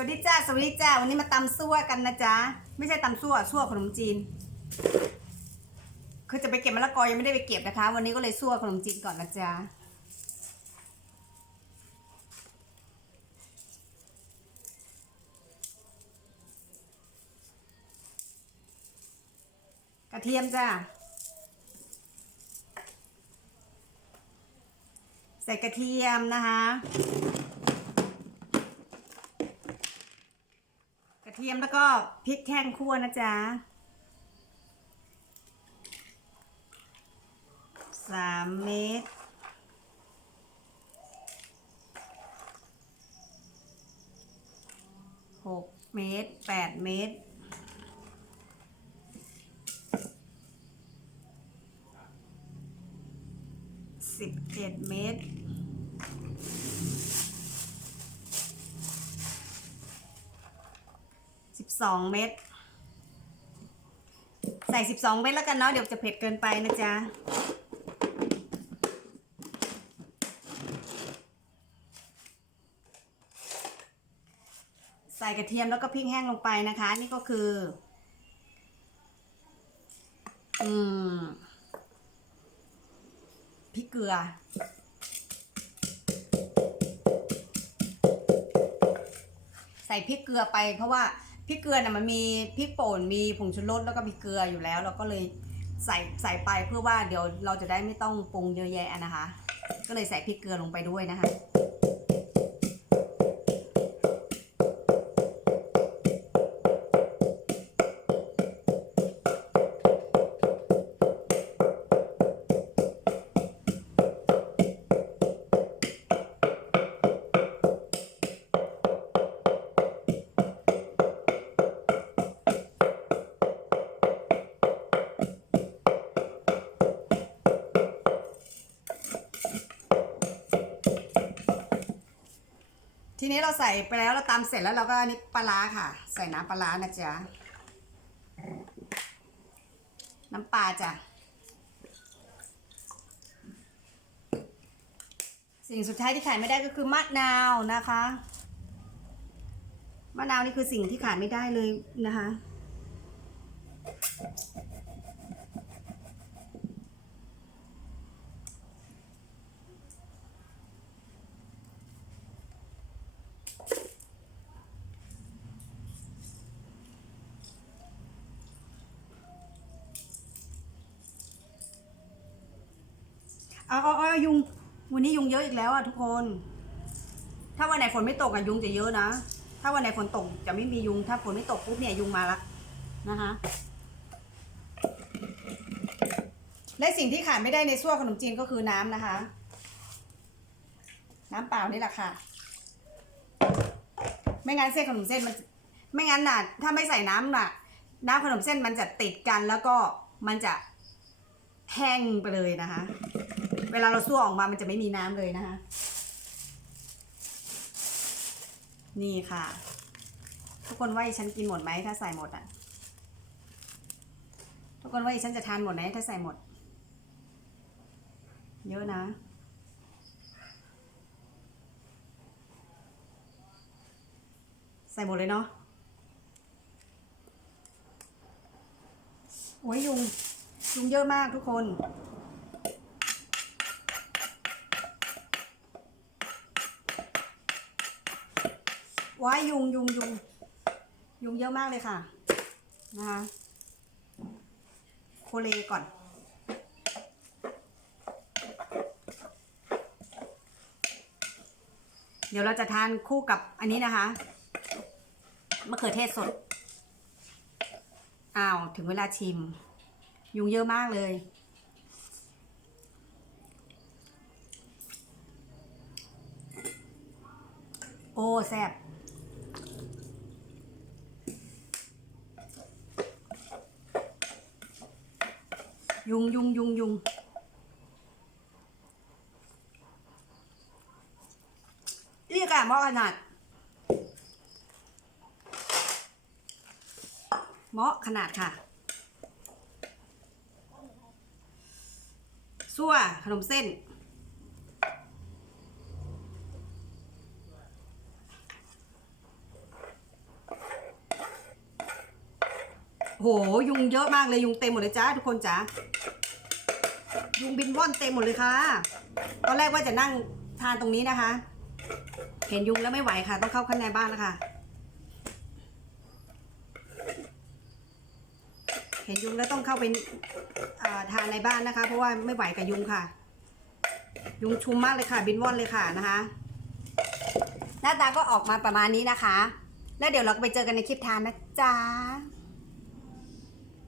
วัสดีจ้าสวัสดีจ้าวันนี้มาตำซั่วกันนะจ๊ะไม่ใช่ตำซั่วซั่วขนมจีน คือจะไปเก็บมะละกอยังไม่ได้ไปเก็บนะคะ วันนี้ก็เลยซั่วขนมจีนก่อนนะจ๊ะกระเทียมจ้าใส่กระเทียมนะคะ กระ เทียมแล้วก็พริกแห้งคั่วนะจ๊ะ สามเม็ดหกเม็ดแปดเม็ดสิบเจ็ดเม็ด สองเม็ด ใส่สิบสองเม็ดแล้วกันเนาะ เดี๋ยวจะเผ็ดเกินไปนะจ๊ะ ใส่กระเทียมแล้วก็พริกแห้งลงไปนะคะ นี่ก็คือ อืมพริกเกลือใส่พริกเกลือไปเพราะว่า พริกเกลือน่ะมันมีพริกป่นมีผงชูรสแล้วก็มีเกลืออยู่แล้ว เราก็เลยใส่ใส่ไปเพื่อว่าเดี๋ยวเราจะได้ไม่ต้องปรุงเยอะแยะนะคะ ก็เลยใส่พริกเกลือลงไปด้วยนะคะ ทีนี้เราใส่ไปแล้วเราตำเสร็จแล้วเราก็อันนี้ปลาค่ะ ใส่น้ำปลาร้านะจ๊ะน้ำปลาจ้ะสิ่งสุดท้ายที่ขาดไม่ได้ก็คือมะนาวนะคะ มะนาวนี่คือสิ่งที่ขาดไม่ได้เลยนะคะ เอาเอาเอายุง วันนี้ยุงเยอะอีกแล้วอะทุกคน ถ้าวันไหนฝนไม่ตกอะยุงจะเยอะนะ ถ้าวันไหนฝนตกจะไม่มียุง ถ้าฝนไม่ตกปุ๊บเนี่ยยุงมาละนะคะและสิ่งที่ขาดไม่ได้ในซั่วขนมจีนก็คือน้ำนะคะ น้ำเปล่านี่แหละค่ะ ไม่งั้นเส้นขนมเส้นมัน ไม่งั้นน่ะ ถ้าไม่ใส่น้ำน่ะ น้ำขนมเส้นมันจะติดกันแล้วก็มันจะแห้งไปเลยนะคะ เวลาเราซั่วออกมามันจะไม่มีน้ำเลยนะคะ นี่ค่ะ ทุกคนว่าฉันกินหมดไหมถ้าใส่หมดอะ ทุกคนว่าฉันจะทานหมดไหมถ้าใส่หมด เยอะนะใส่หมดเลยเนาะ โอ้ยยุง ยุงเยอะมากทุกคน ว้ายยุงยุงยุงยุงเยอะมากเลยค่ะนะคะโคเลก่อน เดี๋ยวเราจะทานคู่กับอันนี้นะคะมะเขือเทศสดอ้าวถึงเวลาชิม ยุงเยอะมากเลย โอ้แซ่บ ยุงยุงยุงยุงเรียกอะหม้อขนาดเหมาะขนาดค่ะซั่วขนมเส้น โหยุงเยอะมากเลยยุงเต็มหมดเลยจ้าทุกคนจ้ายุงบินว่อนเต็มหมดเลยค่ะ ตอนแรกว่าจะนั่งทานตรงนี้นะคะ เห็นยุงแล้วไม่ไหวค่ะ ต้องเข้าข้างในบ้านแล้วค่ะ เห็นยุงแล้วต้องเข้าไปาทานในบ้านนะคะ เพราะว่าไม่ไหวกับยุงค่ะ ยุงชุมมากเลยค่ะ บินว่อนเลยค่ะนะคะ หน้าตาก็ออกมาประมาณนี้นะคะ แล้วเดี๋ยวเราไปเจอกันในคลิปทานนะจ๊ะ